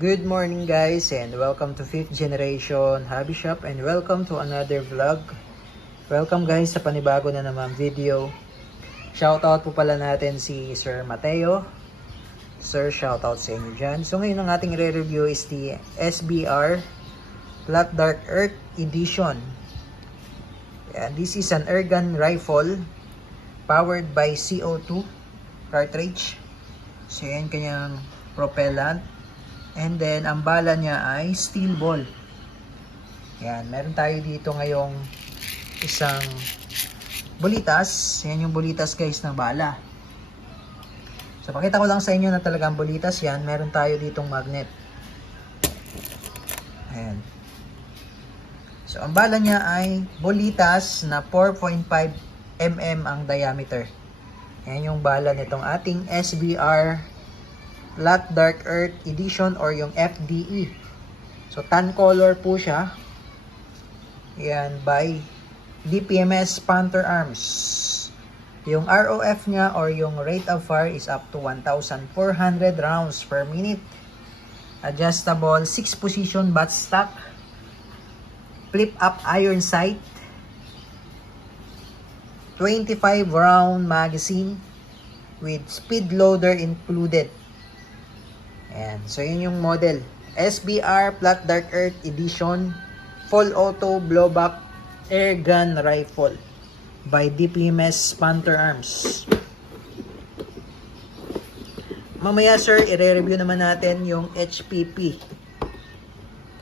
Good morning guys and welcome to 5th Generation Hobby Shop and welcome to another vlog. Welcome guys sa panibago na naman video. Shoutout po pala natin si Sir Mateo. Sir, shoutout sa inyo dyan. So ngayon ang ating re-review is the SBR Flat Dark Earth Edition. Yeah, this is an airgun rifle powered by CO2 cartridge. So yan kanyang propellant. And then, ang bala niya ay steel ball. Yan, meron tayo dito ngayong isang bulitas. Yan yung bulitas guys ng bala. So, pakita ko lang sa inyo na talagang bulitas yan. Meron tayo ditong magnet. Ayan. So, ang bala niya ay bulitas na 4.5 mm ang diameter. Yan yung bala nitong ating SBR Flat Dark Earth Edition or yung FDE. So, tan color po siya. Yan, by DPMS Panther Arms. Yung ROF niya or yung rate of fire is up to 1,400 rounds per minute. Adjustable 6 position buttstock. Flip up iron sight. 25 round magazine with speed loader included. Ayan. So, yun yung model. SBR Flat Dark Earth Edition Full Auto Blowback Airgun Rifle by DPMS Panther Arms. Mamaya sir, i-review naman natin yung HPP.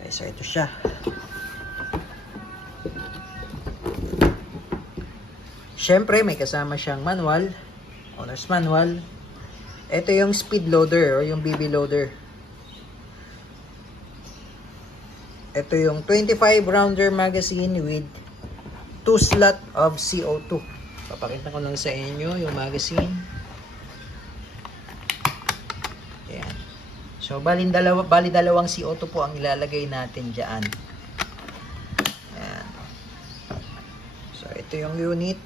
Okay, so ito siya. Siyempre, may kasama siyang manual. Owner's manual. Ito yung speed loader o yung BB loader. Ito yung 25 rounder magazine with 2 slot of CO2. Papakita ko lang sa inyo yung magazine. Ayan. So, bali dalawang CO2 po ang ilalagay natin dyan. Ayan. So, ito yung unit.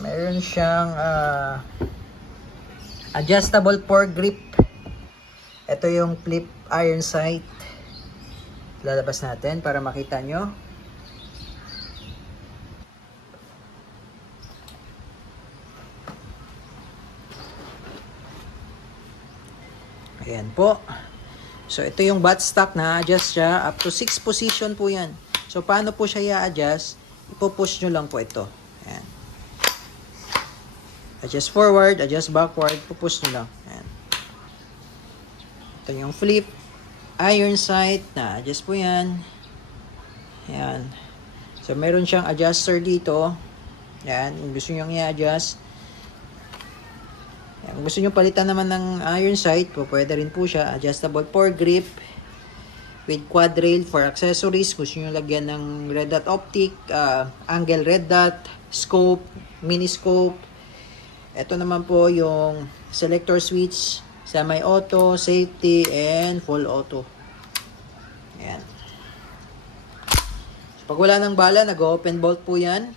Meron siyang adjustable foregrip. Ito yung flip iron sight. Lalabas natin para makita nyo. Ayan po. So ito yung buttstock na adjust siya. Up to 6 position po yan. So paano po siya i-adjust? Ipo-push nyo lang po ito. Ayan. Adjust forward, adjust backward, pupush nyo lang. Ayan. Ito yung flip iron sight na adjust po yan. Ayan. So, meron siyang adjuster dito. Ayan. Kung gusto nyo i-adjust. Kung gusto nyo palitan naman ng iron sight, pwede rin po siya. Adjustable foregrip with quad rail for accessories. Gusto nyo lagyan ng red dot optic, angle red dot, scope, mini scope. Ito naman po yung selector switch, semi-auto, safety, and full auto. Ayan. So, pag wala ng bala, nag-open bolt po yan.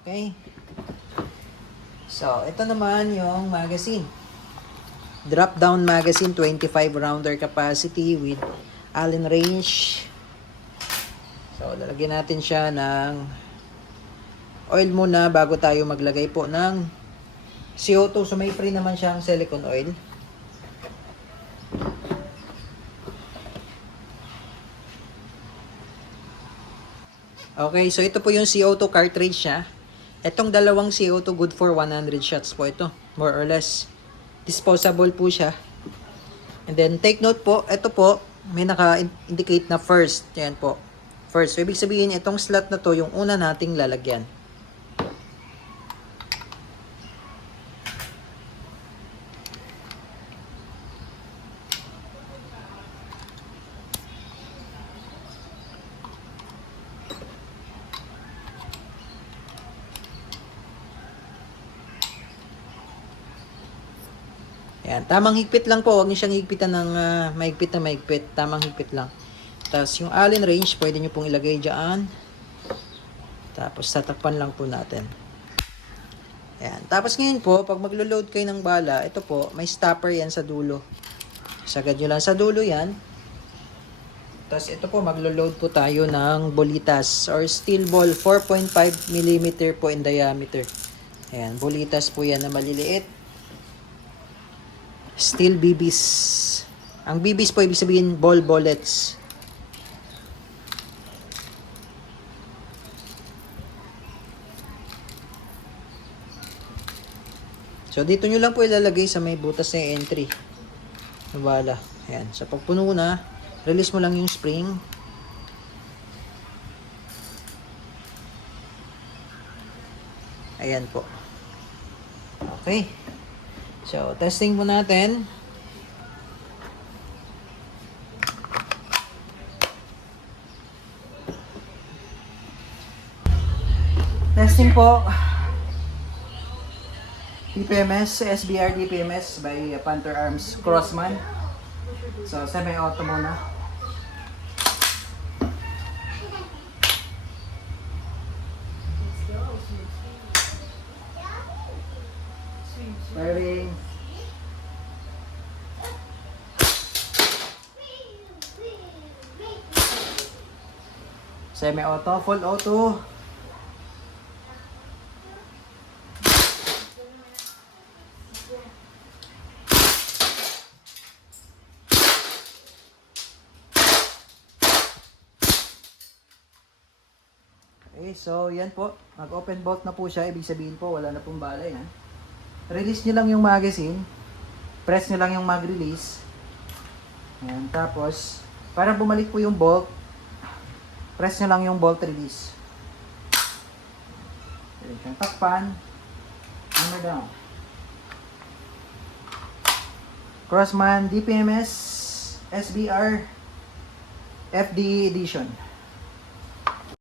Okay. So, ito naman yung magazine. Drop-down magazine, 25 rounder capacity with Allen range. So, lalagyan natin siya ng oil muna bago tayo maglagay po ng CO2. So may free naman siyang silicone oil. Okay, so ito po yung CO2 cartridge niya. Itong dalawang CO2 good for 100 shots po ito. More or less. Disposable po siya. And then take note po, ito po may naka-indicate na first. Yan po. First. So ibig sabihin itong slot na to yung una nating lalagyan. Ayan, tamang higpit lang po. Huwag niyo siyang higpitan ng mahigpit na mahigpit. Tamang higpit lang. Tapos yung Allen wrench, pwede nyo pong ilagay dyan. Tapos tatakpan lang po natin. Ayan. Tapos ngayon po, pag maglo-load kayo ng bala, ito po, may stopper yan sa dulo. Sagad nyo lang sa dulo yan. Tapos ito po, maglo-load po tayo ng bolitas or steel ball, 4.5 mm po in diameter. Ayan, bolitas po yan na maliliit. Steel BBs. Ang BBs po, ibig sabihin ball bullets. So, dito nyo lang po ilalagay sa may butas na entry. Na bala. Ayan. So, pag puno na, release mo lang yung spring. Ayan po. Okay. So, testing po natin. Testing po. DPMS, SBR DPMS by Panther Arms Crossman. So, semi-auto muna. Firing. Semi-auto, full auto. Okay, so yan po. Mag-open bolt na po siya. Ibig sabihin po, wala na pong bala yan. Release nyo lang yung magazine. Press nyo lang yung mag-release. Ayan, tapos, para bumalik po yung bolt, press nyo lang yung bolt release. Ayan, takpan. Hammer down. Crossman DPMS SBR FD Edition.